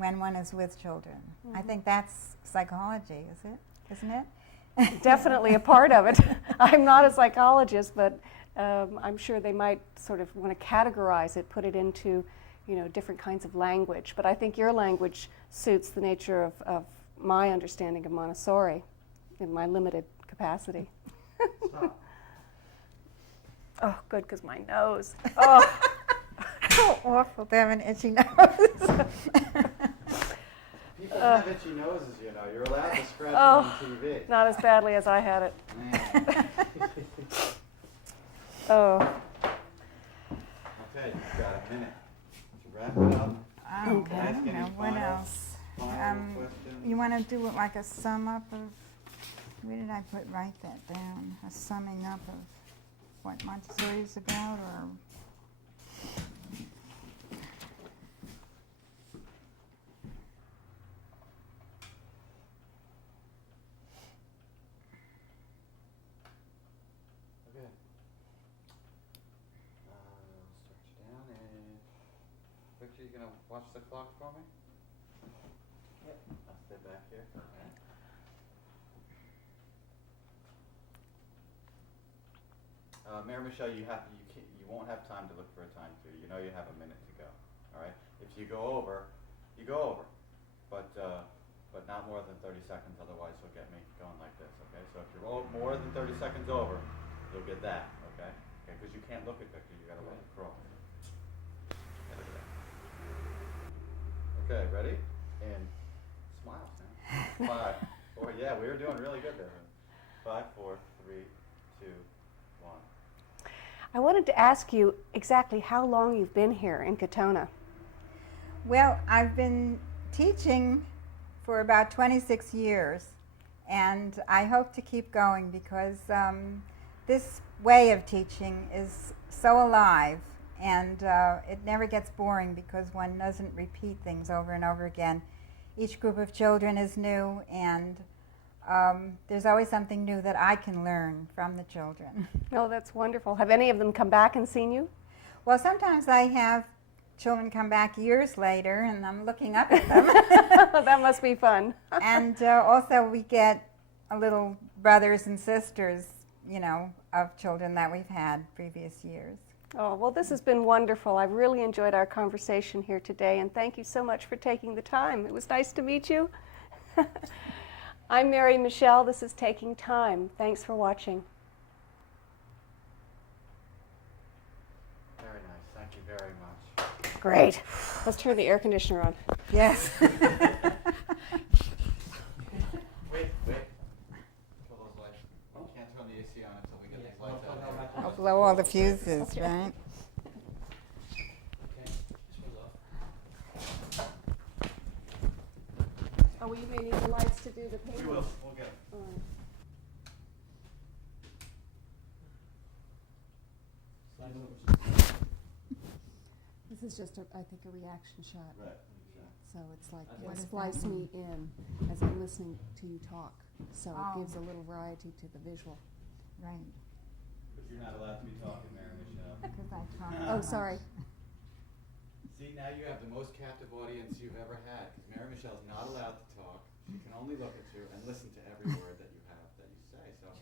when one is with children. I think that's psychology, isn't it? Definitely a part of it. I'm not a psychologist, but I'm sure they might sort of want to categorize it, put it into, different kinds of language. But I think your language suits the nature of my understanding of Montessori in my limited capacity. Oh, good, because my nose. Oh. So awful to have an itchy nose. People have itchy noses, You're allowed to scratch on TV. Not as badly as I had it. Oh. Okay, you've got a minute to wrap it up. I don't know. What else? You want to do it like a sum up of, where did I write that down? A summing up of what Montessori is about, or? Victor, you gonna watch the clock for me? Yep. I'll stay back here. Okay. Mary Michelle, you won't have time to look for a time too. You have a minute to go. All right. If you go over, you go over, but not more than 30 seconds. Otherwise, you'll get me going like this. Okay. So if you're more than 30 seconds over, you'll get that. Okay. Okay. Because you can't look at Victor. You gotta let it cross. Okay, ready? And smiles now. 5, 4, yeah, we were doing really good there. 5, 4, 3, 2, 1. I wanted to ask you exactly how long you've been here in Katona. Well, I've been teaching for about 26 years, and I hope to keep going because this way of teaching is so alive. And it never gets boring because one doesn't repeat things over and over again. Each group of children is new, and there's always something new that I can learn from the children. Oh, that's wonderful. Have any of them come back and seen you? Well, sometimes I have children come back years later, and I'm looking up at them. That must be fun. And also we get a little brothers and sisters, of children that we've had previous years. Oh, well, this has been wonderful. I've really enjoyed our conversation here today, and thank you so much for taking the time. It was nice to meet you. I'm Mary Michelle. This is Taking Time. Thanks for watching. Very nice. Thank you very much. Great. Let's turn the air conditioner on. Yes. Wait. Pull those lights. We can't turn the AC on until we get these lights out. I'll blow all the fuses, right? Oh, well, you may need the lights to do the painting. We will. We'll get it. All right. This is just, I think, a reaction shot. Right. So it's like What does splice that me in as I'm listening to you talk. So Oh. it gives a little variety to the visual. Right. But you're not allowed to be talking, Mary Michelle. Because I talk. Oh, sorry. See, now you have the most captive audience you've ever had. Because Mary Michelle's not allowed to talk. She can only look at you and listen to every word that you say. So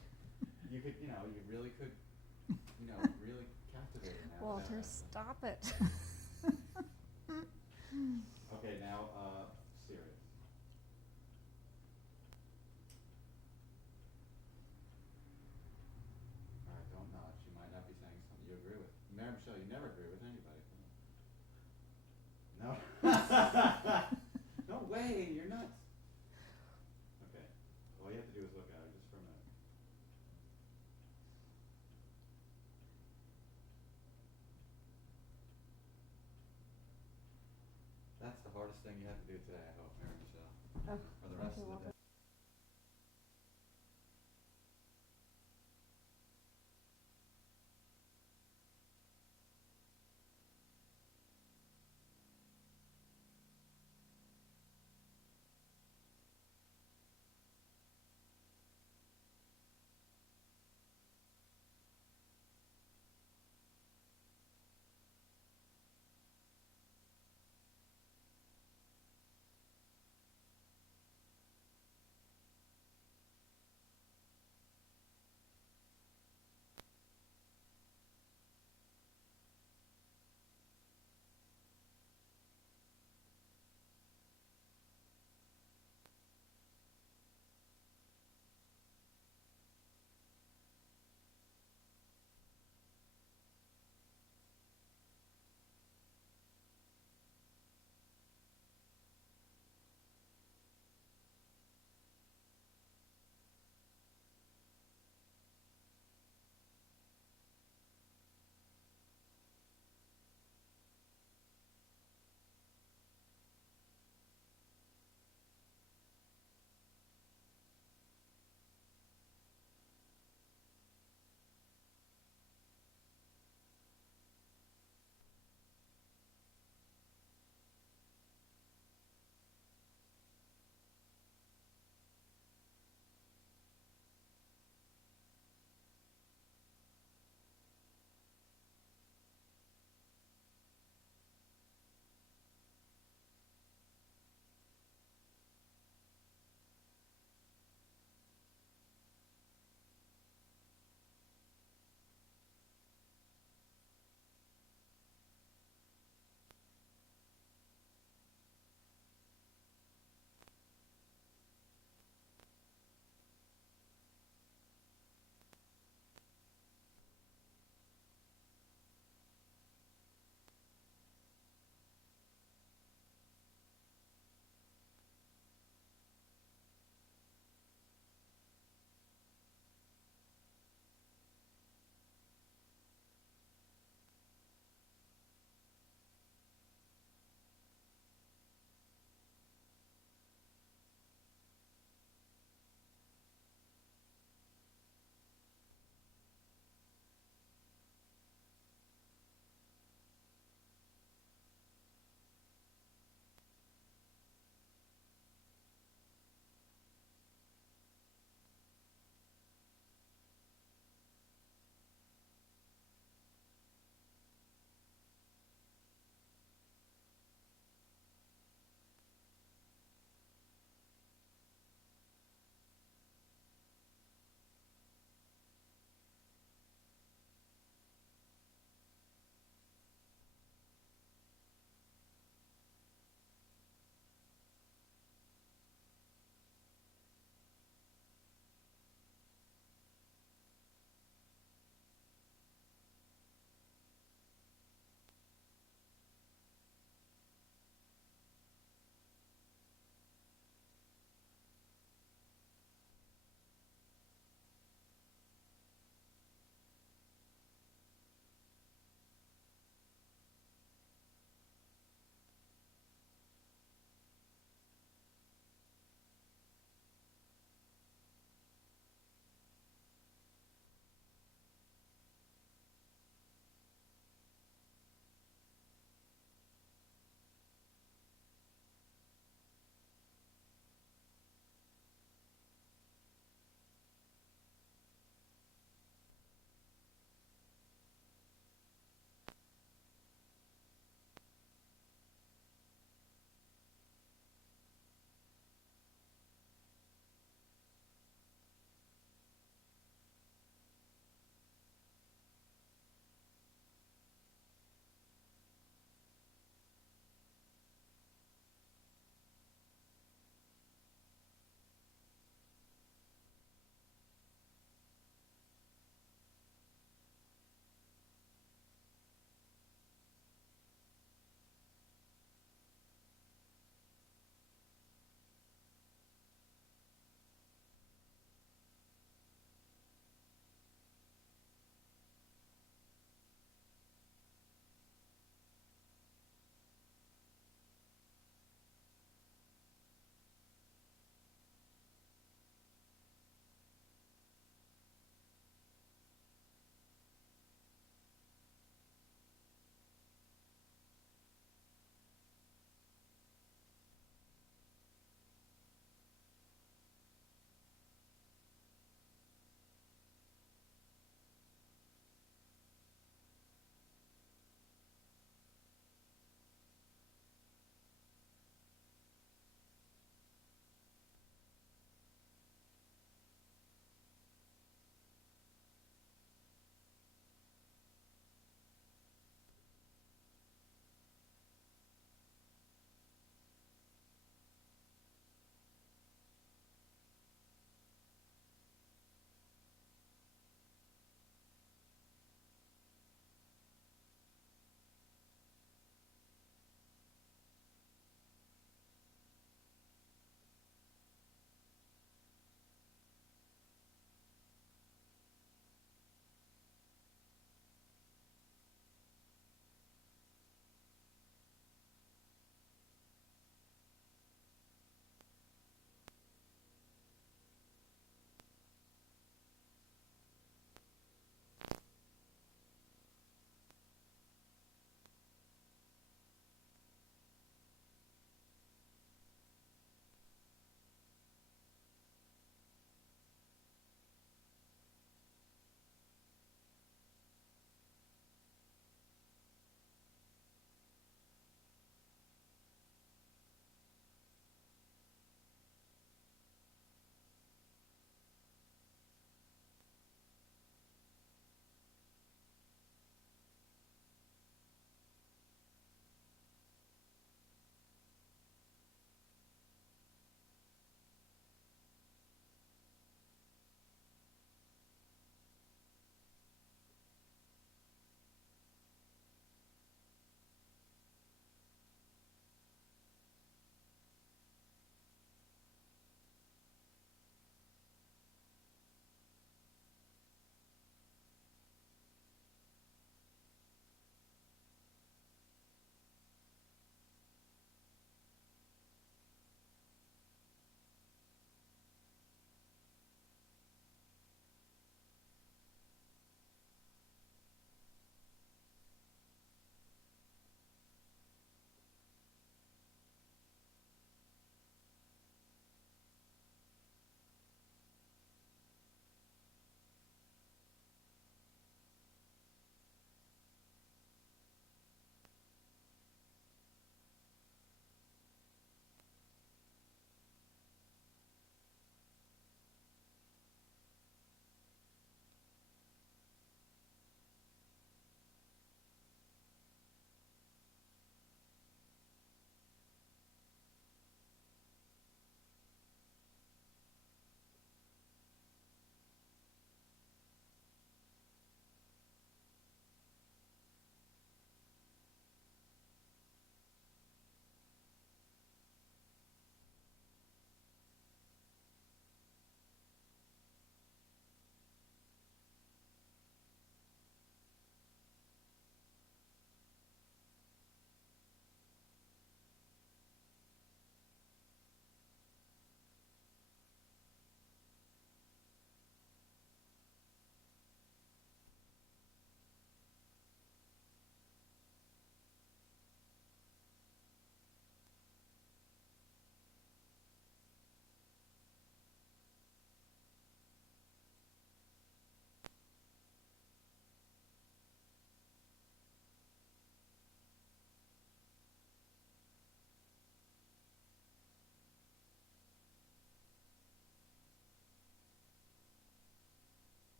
you could, you really could, really captivate her now. Walter, stop it. Okay, now, serious. All right, don't nod. She might not be saying something you agree with. Mary Michelle, you never agree with anybody. No. No way, you're nuts. Okay, all you have to do is look at her just for a minute. That's the hardest thing you have to do today, I hope, Mary Michelle. Oh, For the rest of the day.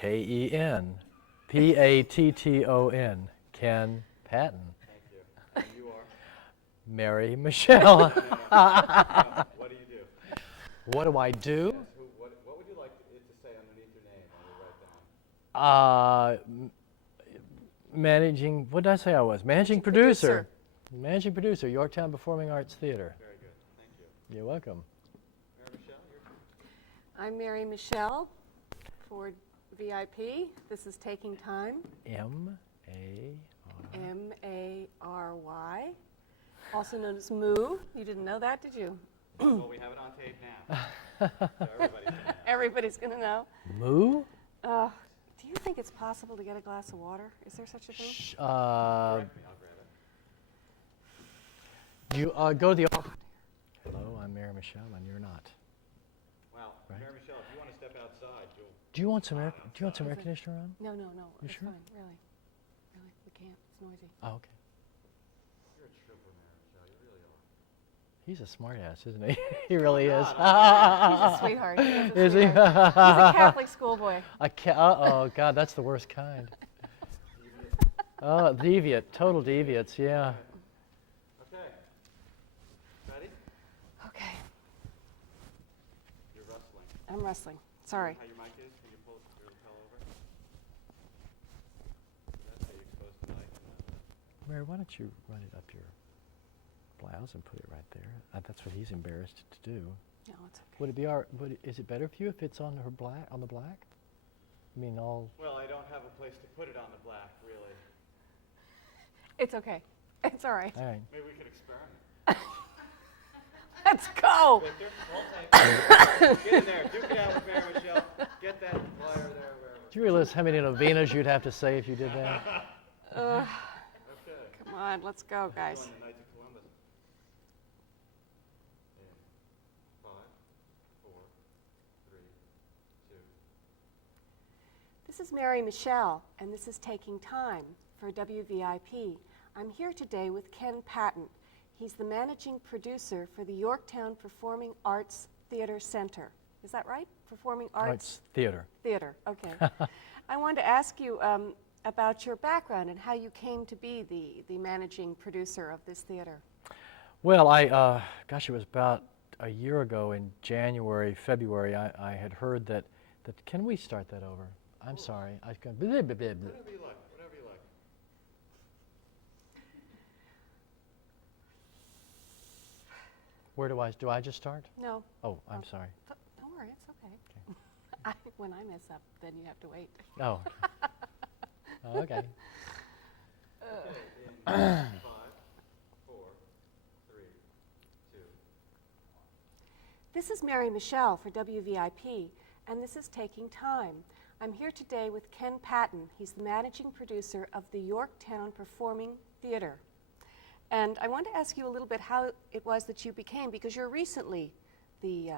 Ken, Patton, Ken Patton. Thank you. And you are? Mary Michelle. No. What do you do? What do I do? Yes, what would you like it to say underneath your name when we write down? Managing, what did I say I was? Managing producer. Managing producer, Yorktown Performing Arts Theater. Very good. Thank you. You're welcome. Mary Michelle, your turn. I'm Mary Michelle for VIP. This is Taking Time, M-A-R. M-A-R-Y, also known as Moo. You didn't know that, did you? Well, we have it on tape now. So everybody's gonna know. Everybody's going to know. Moo? Do you think it's possible to get a glass of water? Is there such a thing? Correct me, I'll grab it. You go to the office. Hello, I'm Mary Michelle, and you're not. Well, Right. Mary Michelle, if you want to step outside, you'll... Do you want some air conditioner on? No, You it's sure? fine, really. Really, we can't. It's noisy. Oh, okay. You're a trooper, Mary Michelle, you really are. He's a smartass, isn't he? He really is. He's a sweetheart. He is a Is he? sweetheart. He's a Catholic schoolboy. Uh-oh, God, that's the worst kind. Oh, deviant, total deviants, yeah. Okay. Ready? Okay, You're rustling. I'm wrestling. Sorry. How your mic is? Can you pull your lapel over? That's how you expose the mic. Mary, why don't you run it up your blouse and put it right there? That's what he's embarrassed to do. No, it's okay. Would it be is it better for you if it's on her black, on the black? I mean, all. Well, I don't have a place to put it on the black, really. It's okay. It's all right. All right. Maybe we could experiment. Let's go. Victor, hold tight. Get in there. Duke it out with Mary Michelle. Get that wire there. Do you realize how many novenas you'd have to say if you did that? Okay. Come on, let's go, guys. Join the Knights of Columbus. In 5, 4, 3, 2. This is Mary Michelle, and this is Taking Time for WVIP. I'm here today with Ken Patton. He's the managing producer for the Yorktown Performing Arts Theater Center. Is that right? Performing Arts Theater. Theater, okay. I wanted to ask you about your background and how you came to be the managing producer of this theater. Well, gosh, it was about a year ago in January, February, I had heard that, can we start that over? I'm sorry. Whatever you like. Whatever you like. Where do I just start? No, Oh, I'm sorry. don't worry, it's okay. When I mess up, then you have to wait. Oh. Oh, okay. In 5, 4, 3, 2. This is Mary Michelle for WVIP, and this is Taking Time. I'm here today with Ken Patton. He's the managing producer of the Yorktown Performing Theater. And I wanted to ask you a little bit how it was that you became, because you're recently the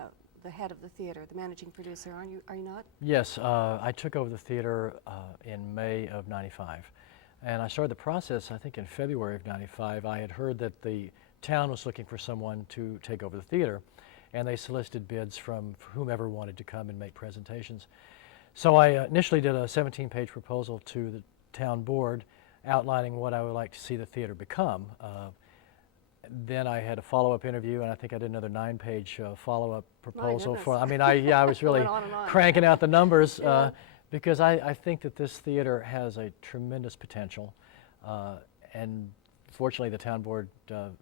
head of the theater, the managing producer, are you not? Yes, I took over the theater in May of '95. And I started the process, I think, in February of '95. I had heard that the town was looking for someone to take over the theater, and they solicited bids from whomever wanted to come and make presentations. So I initially did a 17-page proposal to the town board outlining what I would like to see the theater become. Then I had a follow-up interview, and I think I did another 9-page follow-up proposal for. I mean, I was really Going on and on. cranking out the numbers Yeah. because I think that this theater has a tremendous potential, and fortunately, the town board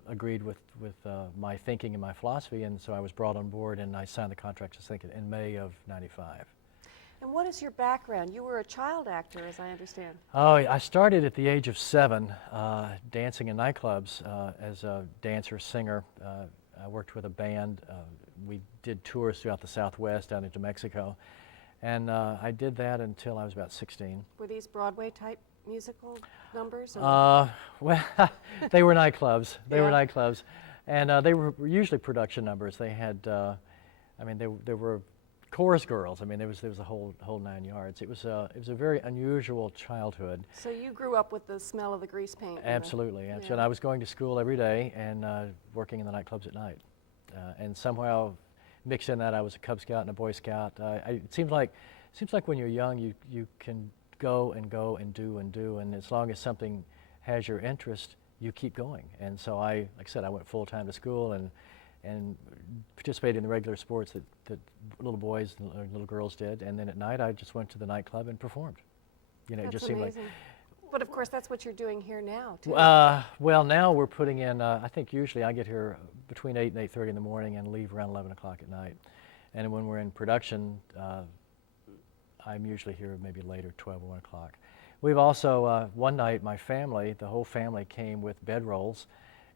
agreed with my thinking and my philosophy, and so I was brought on board, and I signed the contract, I think, in May of '95. And what is your background? You were a child actor, as I understand. Oh, I started at the age of 7, dancing in nightclubs as a dancer, singer. I worked with a band. We did tours throughout the Southwest, down into Mexico. And I did that until I was about 16. Were these Broadway-type musical numbers? Or? Well, they were nightclubs. They were Yeah. nightclubs. And they were usually production numbers. They had, there were chorus girls. I mean, there was a whole 9 yards. It was a very unusual childhood. So you grew up with the smell of the grease paint? and the- Absolutely, absolutely. yeah. I was going to school every day and working in the nightclubs at night. And somehow mixed in that, I was a Cub Scout and a Boy Scout. It seemed like seems like when you're young, you can go and go and do and do, and as long as something has your interest, you keep going. And so like I said, I went full time to school and participated in the regular sports that little boys and little girls did, and then at night I just went to the nightclub and performed. You know, That's it just seemed like. amazing. But of course, that's what you're doing here now, too. Well, now we're putting in, I think usually I get here between 8 and 8:30 in the morning and leave around 11 o'clock at night. And when we're in production, I'm usually here maybe later, 12 or 1 o'clock. We've also, one night, my family, the whole family came with bedrolls,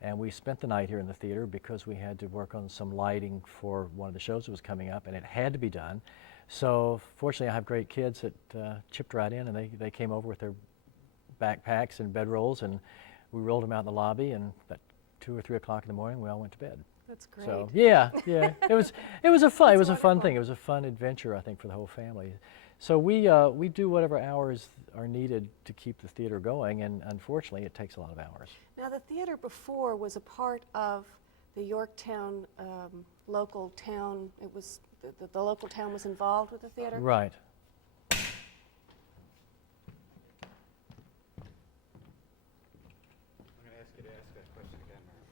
and we spent the night here in the theater because we had to work on some lighting for one of the shows that was coming up, and it had to be done. So fortunately, I have great kids that chipped right in, and they came over with their backpacks and bedrolls, and we rolled them out in the lobby, and about 2 or 3 o'clock in the morning, we all went to bed. That's great. So yeah, it was a fun wonderful. thing. It was a fun adventure, I think, for the whole family. So we do whatever hours are needed to keep the theater going, and unfortunately, it takes a lot of hours. Now, the theater before was a part of the Yorktown local town. It was the local town was involved with the theater. Right. I'm going to ask you to ask that question again, Mary.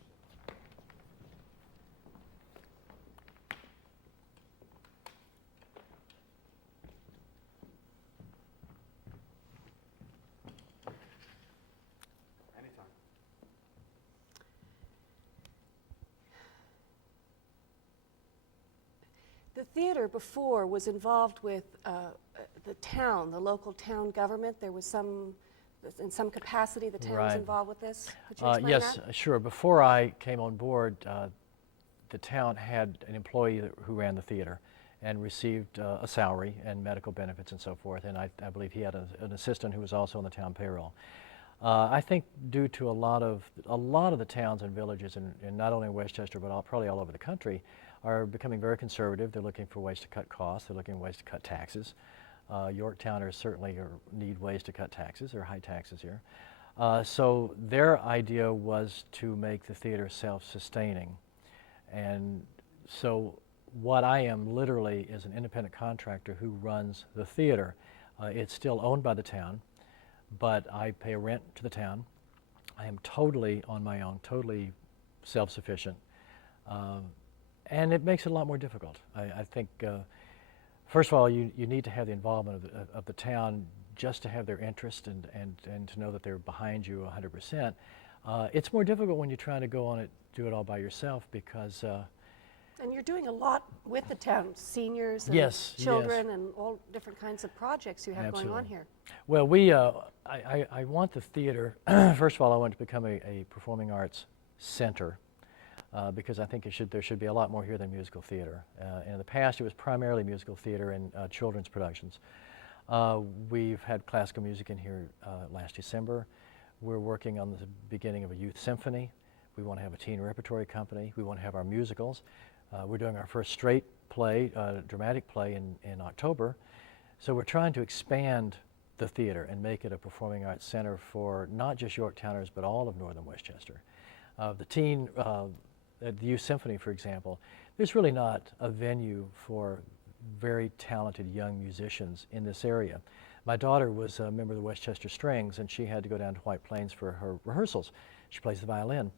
Anytime. The theater before was involved with the town, the local town government. There was in some capacity, the town was Right. involved with this. Could you explain Yes, that? sure. Before I came on board, the town had an employee who ran the theater and received a salary and medical benefits and so forth, and I believe he had an assistant who was also on the town payroll. I think due to a lot of the towns and villages, and not only in Westchester but probably all over the country, are becoming very conservative. They're looking for ways to cut costs. They're looking for ways to cut taxes. Yorktowners certainly need ways to cut taxes. There are high taxes here. So their idea was to make the theater self-sustaining. And so what I am literally is an independent contractor who runs the theater. It's still owned by the town, but I pay a rent to the town. I am totally on my own, totally self-sufficient. And it makes it a lot more difficult. I think, first of all, you need to have the involvement of the town just to have their interest and to know that they're behind you 100%. It's more difficult when you're trying to go on it, do it all by yourself because... And you're doing a lot with the town, seniors and Yes, children and all different kinds of projects you have going on Absolutely. here. Well, I want the theater, first of all, I want it to become a performing arts center. Because I think there should be a lot more here than musical theater. And in the past, it was primarily musical theater and children's productions. We've had classical music in here last December. We're working on the beginning of a youth symphony. We want to have a teen repertory company. We want to have our musicals. We're doing our first straight play, dramatic play in October. So we're trying to expand the theater and make it a performing arts center for not just Yorktowners, but all of northern Westchester. At the Youth Symphony, for example, there's really not a venue for very talented young musicians in this area. My daughter was a member of the Westchester Strings, and she had to go down to White Plains for her rehearsals. She plays the violin.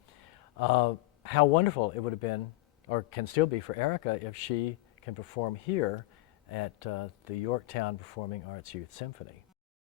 How wonderful it would have been, or can still be, for Erica if she can perform here at the Yorktown Performing Arts Youth Symphony.